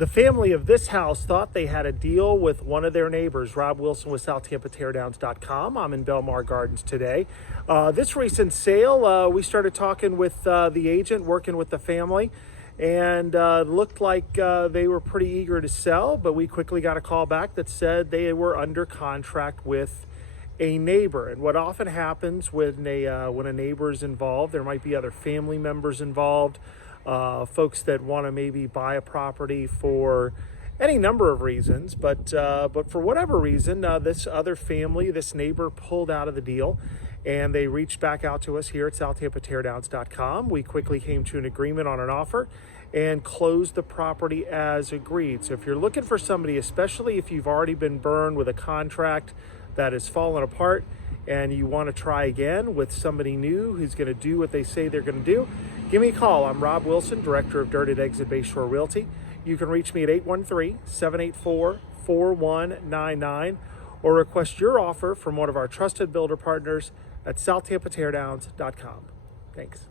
The family of this house thought they had a deal with one of their neighbors. Rob Wilson with SouthTampaTeardowns.com. I'm in Belmar Gardens today. This recent sale, we started talking with the agent, working with the family, and looked like they were pretty eager to sell, but we quickly got a call back that said they were under contract with a neighbor. And what often happens when a neighbor is involved, there might be other family members involved, folks that want to maybe buy a property for any number of reasons, but for whatever reason, this other family, this neighbor, pulled out of the deal, and they reached back out to us here at SouthTampaTeardowns.com. We quickly came to an agreement on an offer and closed the property as agreed. So if you're looking for somebody, especially if you've already been burned with a contract that has fallen apart, and you want to try again with somebody new who's going to do what they say they're going to do, give me a call. I'm Rob Wilson, Director of Dirt at Exit Bayshore Realty. You can reach me at 813-784-4199 or request your offer from one of our trusted builder partners at SouthTampaTeardowns.com. Thanks.